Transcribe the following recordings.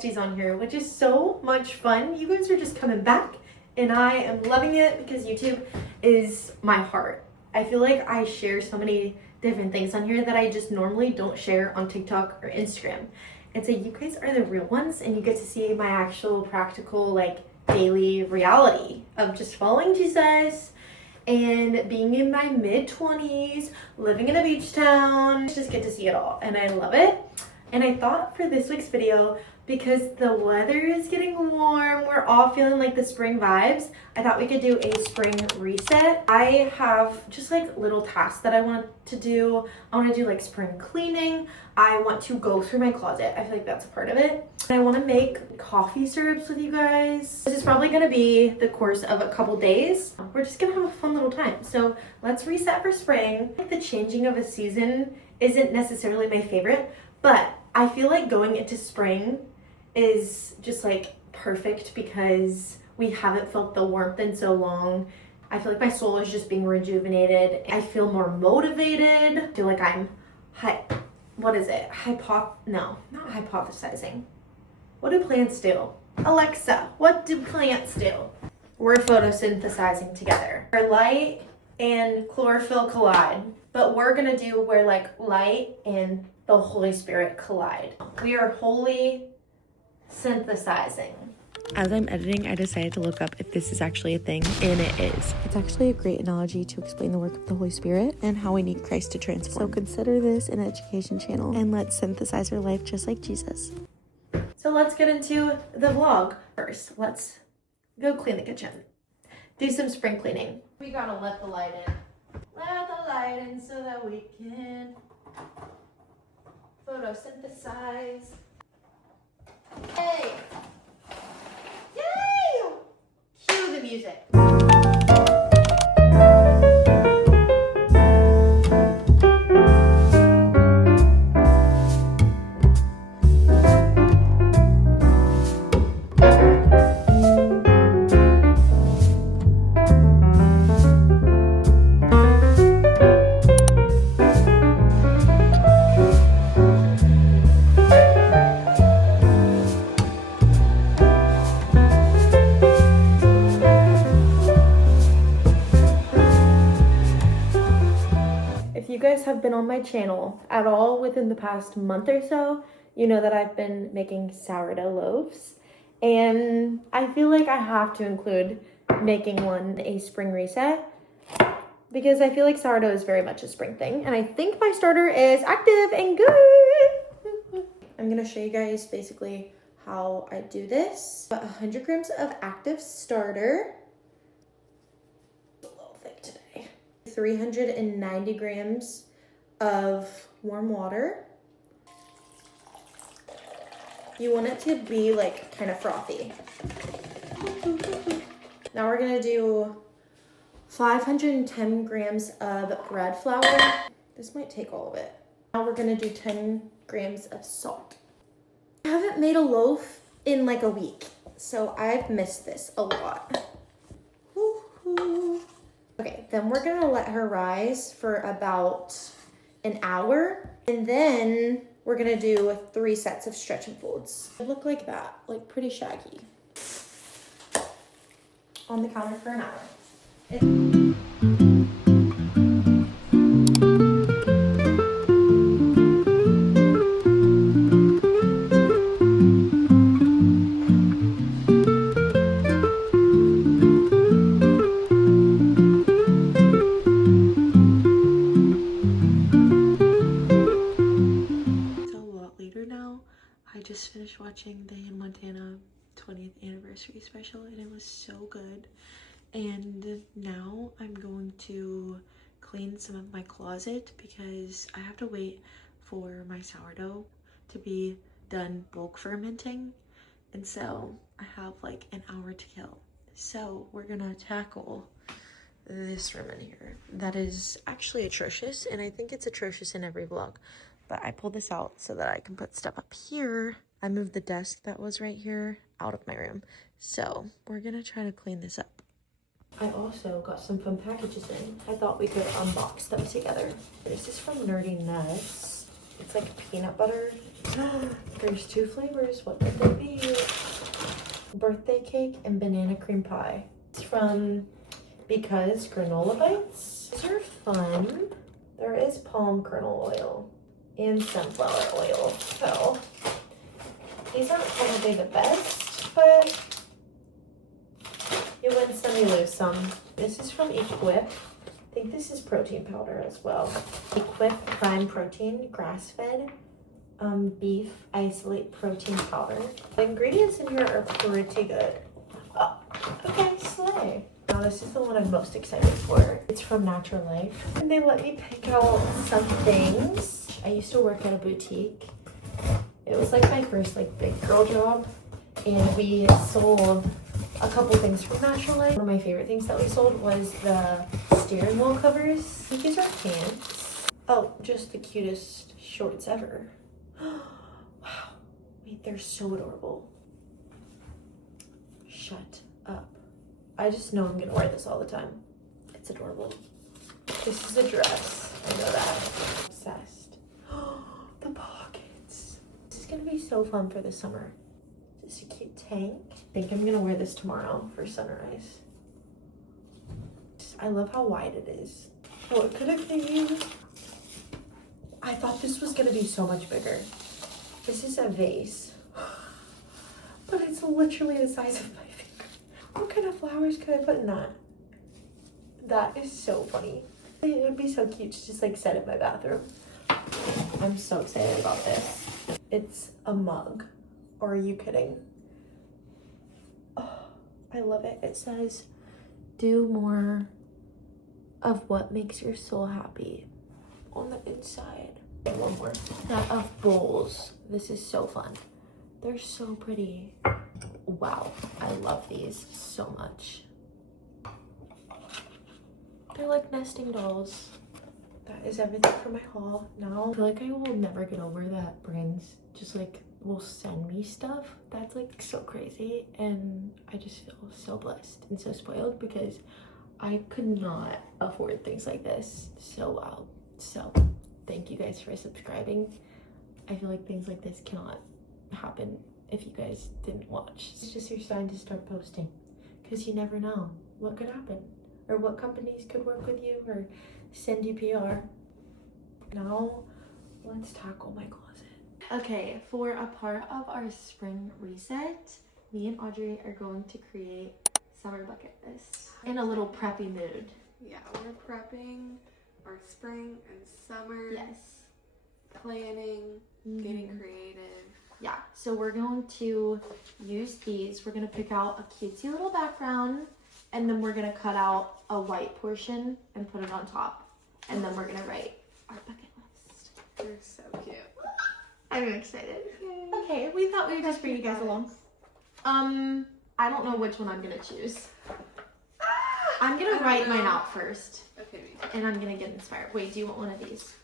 besties on here, which is so much fun. You guys are just coming back and I am loving it because YouTube is my heart. I feel like I share so many different things on here that I just normally don't share on TikTok or Instagram. And so you guys are the real ones and you get to see my actual practical like daily reality of just following Jesus and being in my mid-20s, living in a beach town. Just get to see it all and I love it. And I thought for this week's video, because the weather is getting warm, we're all feeling like the spring vibes, I thought we could do a spring reset. I have just like little tasks that I want to do. I want to do like spring cleaning. I want to go through my closet. I feel like that's a part of it. And I want to make coffee syrups with you guys. This is probably going to be the course of a couple days. We're just going to have a fun little time. So let's reset for spring. The changing of a season isn't necessarily my favorite, but I feel like going into spring is just like perfect because we haven't felt the warmth in so long. I feel like my soul is just being rejuvenated. I feel more motivated. I feel like I'm what is it? No, not hypothesizing. What do plants do? Alexa, what do plants do? We're photosynthesizing together. Where light and chlorophyll collide, but we're gonna do where like light and the Holy Spirit collide. We are holy synthesizing. As I'm editing, I decided to look up if this is actually a thing, and it is. It's actually a great analogy to explain the work of the Holy Spirit and how we need Christ to transform. So consider this an education channel, and let's synthesize our life just like Jesus. So let's get into the vlog first. Let's go clean the kitchen. Do some spring cleaning. We gotta let the light in. Let the light in so that we can photosynthesize. Hey! Yay! Cue the music. Have been on my channel at all within the past month or so, you know that I've been making sourdough loaves, and I feel like I have to include making one a spring reset because I feel like sourdough is very much a spring thing, and I think my starter is active and good. I'm gonna show you guys basically how I do this. 100 grams of active starter. 390 grams of warm water. You want it to be like kind of frothy. Now we're gonna do 510 grams of bread flour. This might take all of it. Now we're gonna do 10 grams of salt. I haven't made a loaf in like a week, so I've missed this a lot. Okay, then we're gonna let her rise for about an hour, and then we're gonna do 3 sets of stretch and folds. They look like that, like pretty shaggy. On the counter for an hour. Watching the Hannah Montana 20th anniversary special, and it was so good. And now I'm going to clean some of my closet because I have to wait for my sourdough to be done bulk fermenting, and so I have like an hour to kill. So we're gonna tackle this room in here that is actually atrocious, and I think it's atrocious in every vlog, but I pulled this out so that I can put stuff up here. I moved the desk that was right here out of my room. So we're gonna try to clean this up. I also got some fun packages in. I thought we could unbox them together. This is from Nerdy Nuts. It's like peanut butter. There's 2 flavors. What could they be? Birthday cake and banana cream pie. It's from Because Granola Bites. These are fun. There is palm kernel oil and sunflower oil. So these aren't probably the best, but you win some, you lose some. This is from Equip. I think this is protein powder as well. Equip Prime Protein, grass-fed beef isolate protein powder. The ingredients in here are pretty good. Oh, okay, slay. Now this is the one I'm most excited for. It's from Natural Life. And they let me pick out some things. I used to work at a boutique. It was like my first like big girl job. And we sold a couple things from Natural Life. One of my favorite things that we sold was the steering wheel covers. I think these are pants. Oh, just the cutest shorts ever. Wow. Wait, they're so adorable. Shut up. I just know I'm gonna wear this all the time. It's adorable. This is a dress. I know that. Obsessed. The pockets. This is gonna be so fun for the summer. This is a cute tank. I think I'm gonna wear this tomorrow for sunrise. I love how wide it is. Oh, it could have been. I thought this was gonna be so much bigger. This is a vase, but it's literally the size of my finger. What kind of flowers could I put in that? That is so funny. It would be so cute to just like set in my bathroom. I'm so excited about this. It's a mug. Or are you kidding? Oh, I love it. It says, do more of what makes your soul happy on the inside. And one more. Set of bowls. This is so fun. They're so pretty. Wow. I love these so much. They're like nesting dolls. That is everything for my haul. Now, I feel like I will never get over that brands just like will send me stuff. That's like so crazy. And I just feel so blessed and so spoiled because I could not afford things like this. So wild. So thank you guys for subscribing. I feel like things like this cannot happen if you guys didn't watch. It's just your sign to start posting because you never know what could happen or what companies could work with you or send you PR. Now let's tackle my closet. Okay, for a part of our spring reset, me and Audrey are going to create summer bucket lists in a little preppy mood. Yeah, we're prepping our spring and summer. Yes. Planning, getting creative. Yeah, so we're going to use these. We're going to pick out a cutesy little background, and then we're going to cut out a white portion and put it on top. And then we're going to write our bucket list. They're so cute. I'm excited. Yay. Okay, we thought we would just bring you guys along. I don't know which one I'm going to choose. I'm going to write mine out first. Okay, me too. And I'm going to get inspired. Wait, do you want one of these?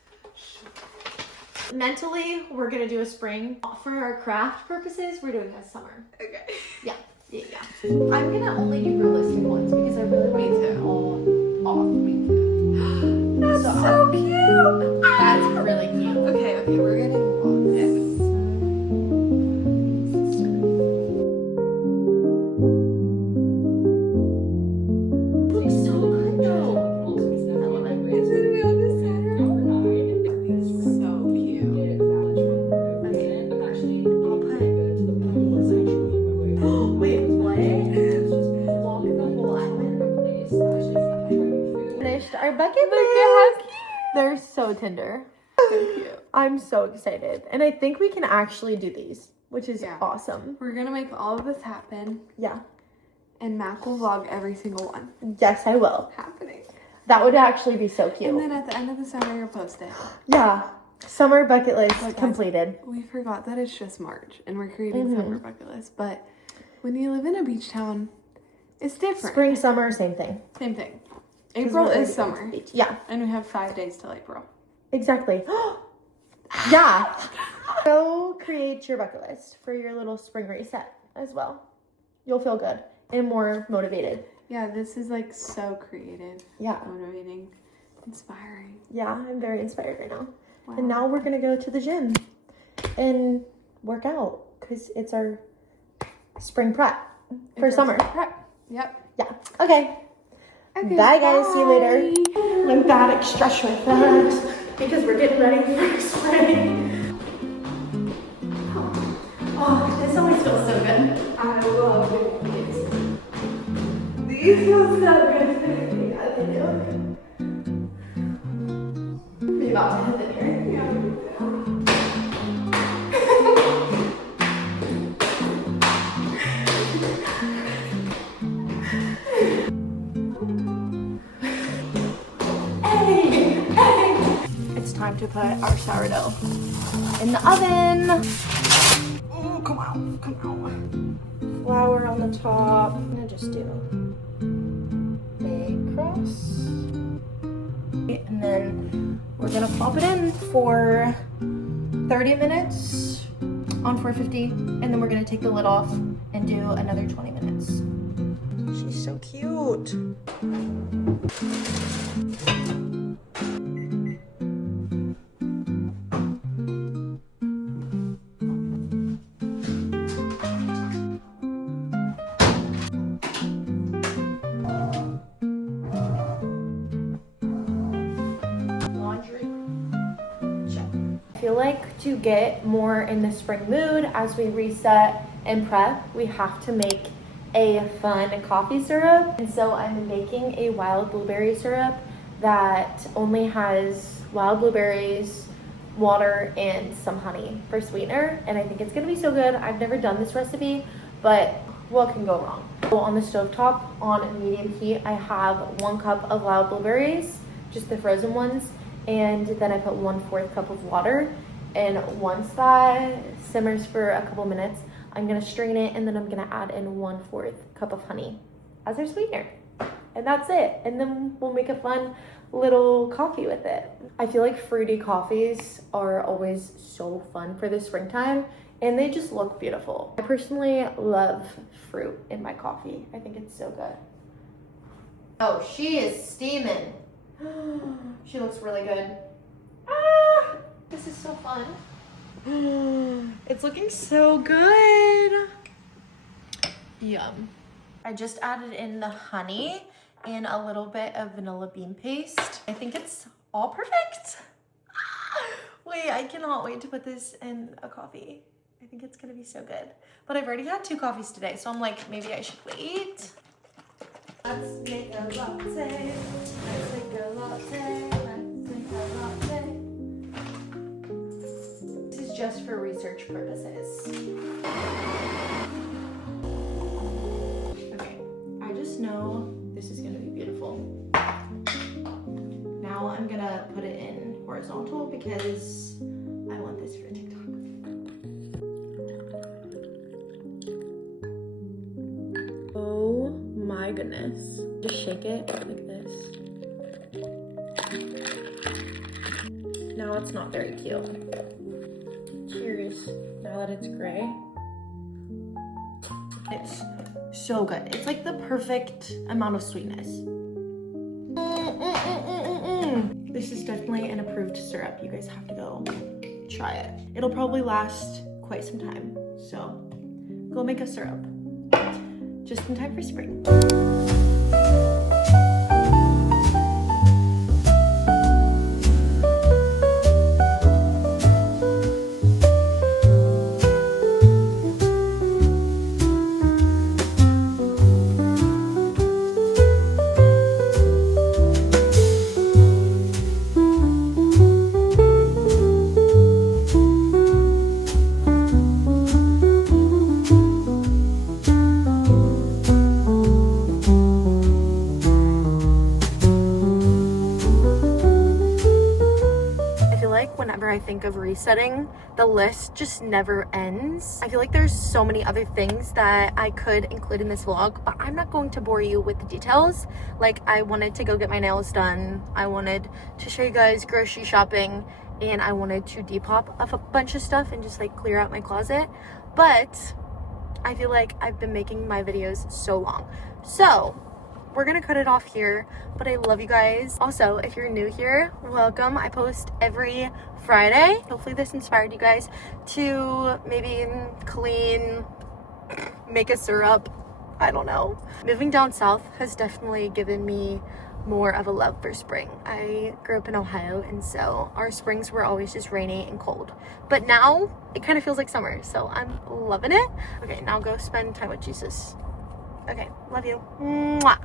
Mentally, we're going to do a spring. For our craft purposes, we're doing a summer. Okay. Yeah. I'm going to only do realistic ones because I really want Me to too. all off. Me too. That's so cute. That's really cute. Okay, we're getting lost. Yes. Looks so good though. I love it. Is it me on the center? So cute. Wait, what? Walk the whole island. Finished our bucket list. They're so tender. So cute. I'm so excited. And I think we can actually do these, which is Yeah. awesome. We're gonna make all of this happen, Yeah. and Mac will vlog every single one Yes, I will. happening. That would actually be so cute. And then at the end of the summer, you'll post it. Yeah. Summer bucket list But guys, completed. We forgot that it's just March, and we're creating summer bucket lists. But when you live in a beach town, it's different. Spring, summer, same thing. Same thing. 'Cause April we're already is going to summer, the beach. Yeah, and we have 5 days till April. exactly. Yeah. Go create your bucket list for your little spring reset as well. You'll feel good and more motivated. Yeah, this is like so creative, Yeah. motivating, inspiring. Yeah, I'm very inspired right now. Wow. And now we're gonna go to the gym and work out because it's our spring prep for summer. Prep. Yep. Yeah. Okay. Okay, Bye guys. See you later. bye. Lymphatic stretch my fat because we're getting ready for spring. Oh, this always feels so good. I love these. These feel so good. Yeah, they do. Are you about to hit the mirror? Yeah. It's time to put our sourdough in the oven. Oh, come on, come on. Flour on the top. I'm gonna just do a cross. And then we're gonna pop it in for 30 minutes on 450. And then we're gonna take the lid off and do another 20 minutes. She's so cute. I feel like to get more in the spring mood as we reset and prep, we have to make a fun coffee syrup. And so I'm making a wild blueberry syrup that only has wild blueberries, water, and some honey for sweetener. And I think it's gonna be so good. I've never done this recipe, but what can go wrong? So on the stovetop on medium heat, I have 1 cup of wild blueberries, just the frozen ones. And then I put 1/4 cup of water. And once that simmers for a couple minutes, I'm gonna strain it and then I'm gonna add in 1/4 cup of honey as our sweetener. And that's it. And then we'll make a fun little coffee with it. I feel like fruity coffees are always so fun for the springtime and they just look beautiful. I personally love fruit in my coffee. I think it's so good. Oh, she is steaming. She looks really good. Ah, this is so fun. It's looking so good. Yum. I just added in the honey and a little bit of vanilla bean paste. I think it's all perfect. Wait, I cannot wait to put this in a coffee. I think it's gonna be so good. But I've already had 2 coffees today, so I'm like, maybe I should wait. Let's make a latte. Let's make a latte. Let's make a latte. This is just for research purposes. Okay, I just know this is gonna be beautiful. Now I'm gonna put it in horizontal because I want this for TikTok. Oh my goodness. Just shake it like this. Now it's not very cute. Cheers. Now that it's gray. It's so good. It's like the perfect amount of sweetness. This is definitely an approved syrup. You guys have to go try it. It'll probably last quite some time. So go make a syrup. Just in time for spring. Whenever I think of resetting, the list just never ends. I feel like there's so many other things that I could include in this vlog, but I'm not going to bore you with the details. Like, I wanted to go get my nails done, I wanted to show you guys grocery shopping, and I wanted to depop of a bunch of stuff and just like clear out my closet. But I feel like I've been making my videos so long. So we're gonna cut it off here, but I love you guys. Also, if you're new here, welcome. I post every Friday. Hopefully this inspired you guys to maybe clean, make a syrup, I don't know. Moving down south has definitely given me more of a love for spring. I grew up in Ohio, and so our springs were always just rainy and cold, but now it kind of feels like summer, so I'm loving it. Okay, now go spend time with Jesus. Okay, love you. Mwah.